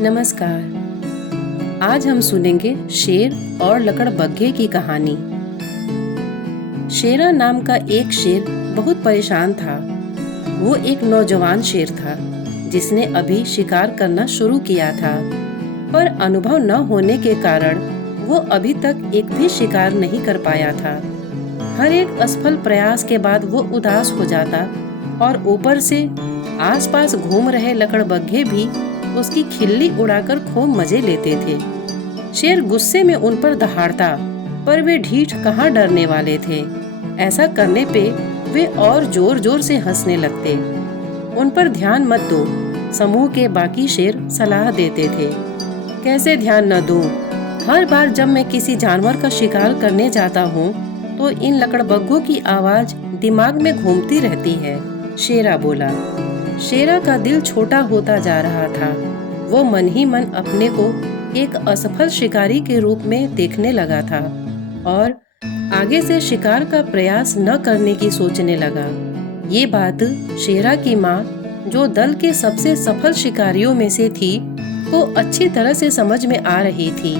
नमस्कार। आज हम सुनेंगे शेर और लकड़बग्घे की कहानी। शेरा नाम का एक शेर बहुत परेशान था। वो एक नौजवान शेर था जिसने अभी शिकार करना शुरू किया था, पर अनुभव न होने के कारण वो अभी तक एक भी शिकार नहीं कर पाया था। हर एक असफल प्रयास के बाद वो उदास हो जाता और ऊपर से आसपास घूम रहे लकड़बग्घे भी उसकी खिल्ली उड़ाकर खूब मजे लेते थे। शेर गुस्से में उन पर दहाड़ता, पर वे ढीठ कहाँ डरने वाले थे। ऐसा करने पे वे और जोर जोर से हंसने लगते। उन पर ध्यान मत दो, समूह के बाकी शेर सलाह देते थे। कैसे ध्यान न दूं? हर बार जब मैं किसी जानवर का शिकार करने जाता हूँ तो इन लकड़बग्घों की आवाज दिमाग में घूमती रहती है, शेरा बोला। शेरा का दिल छोटा होता जा रहा था। वो मन ही मन अपने को एक असफल शिकारी के रूप में देखने लगा था और आगे से शिकार का प्रयास न करने की सोचने लगा। ये बात शेरा की माँ, जो दल के सबसे सफल शिकारियों में से थी, को अच्छी तरह से समझ में आ रही थी।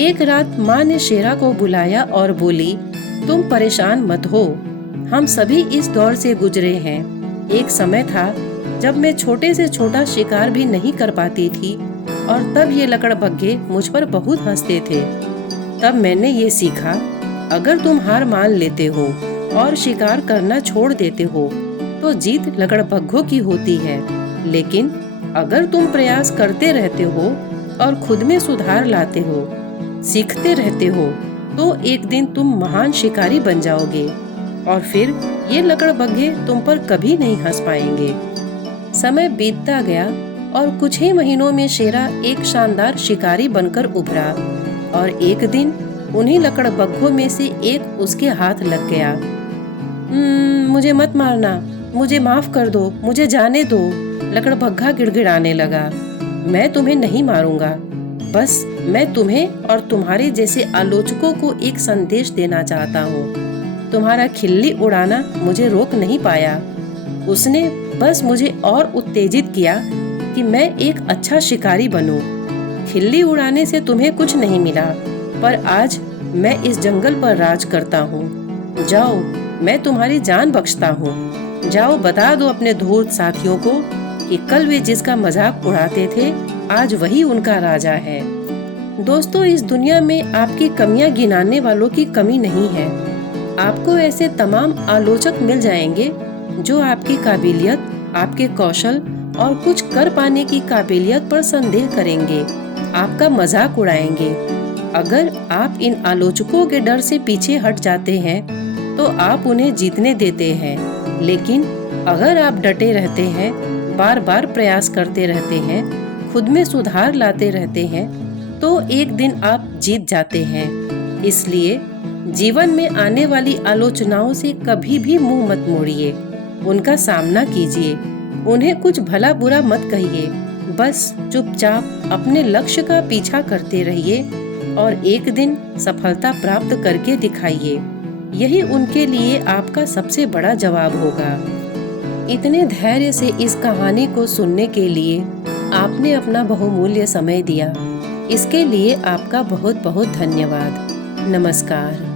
एक रात माँ ने शेरा को बुलाया और बोली, तुम परेशान मत हो, हम सभी इस दौर से गुजरे हैं। एक समय था जब मैं छोटे से छोटा शिकार भी नहीं कर पाती थी और तब ये लकड़बग्घे मुझ पर बहुत हंसते थे। तब मैंने ये सीखा, अगर तुम हार मान लेते हो और शिकार करना छोड़ देते हो तो जीत लकड़बग्घों की होती है, लेकिन अगर तुम प्रयास करते रहते हो और खुद में सुधार लाते हो, सीखते रहते हो, तो एक दिन तुम महान शिकारी बन जाओगे और फिर ये लकड़बग्घे तुम पर कभी नहीं हंस पाएंगे। समय बीतता गया और कुछ ही महीनों में शेरा एक शानदार शिकारी बनकर उभरा और एक दिन उन्हीं लकड़बग्घों में से एक उसके हाथ लग गया। मुझे मत मारना, मुझे माफ कर दो, मुझे जाने दो, लकड़बग्घा गिड़गिड़ाने लगा। मैं तुम्हें नहीं मारूंगा, बस मैं तुम्हें और तुम्हारे जैसे आलोचकों को एक संदेश देना चाहता हूँ। तुम्हारा खिल्ली उड़ाना मुझे रोक नहीं पाया। उसने बस मुझे और उत्तेजित किया कि मैं एक अच्छा शिकारी बनूं। खिल्ली उड़ाने से तुम्हें कुछ नहीं मिला, पर आज मैं इस जंगल पर राज करता हूँ। जाओ, मैं तुम्हारी जान बख्शता हूँ। जाओ, बता दो अपने धूर्त साथियों को कि कल वे जिसका मजाक उड़ाते थे, आज वही उनका राजा है। दोस्तों, इस दुनिया में आपकी कमियां गिनाने वालों की कमी नहीं है। आपको ऐसे तमाम आलोचक मिल जाएंगे जो आपकी काबिलियत, आपके कौशल और कुछ कर पाने की काबिलियत पर संदेह करेंगे, आपका मजाक उड़ाएंगे। अगर आप इन आलोचकों के डर से पीछे हट जाते हैं तो आप उन्हें जीतने देते हैं, लेकिन अगर आप डटे रहते हैं, बार बार प्रयास करते रहते हैं, खुद में सुधार लाते रहते हैं, तो एक दिन आप जीत जाते हैं। इसलिए जीवन में आने वाली आलोचनाओं से कभी भी मुंह मत मोड़िए, उनका सामना कीजिए, उन्हें कुछ भला बुरा मत कहिए, बस चुपचाप अपने लक्ष्य का पीछा करते रहिए और एक दिन सफलता प्राप्त करके दिखाइए। यही उनके लिए आपका सबसे बड़ा जवाब होगा। इतने धैर्य से इस कहानी को सुनने के लिए आपने अपना बहुमूल्य समय दिया, इसके लिए आपका बहुत बहुत धन्यवाद। नमस्कार।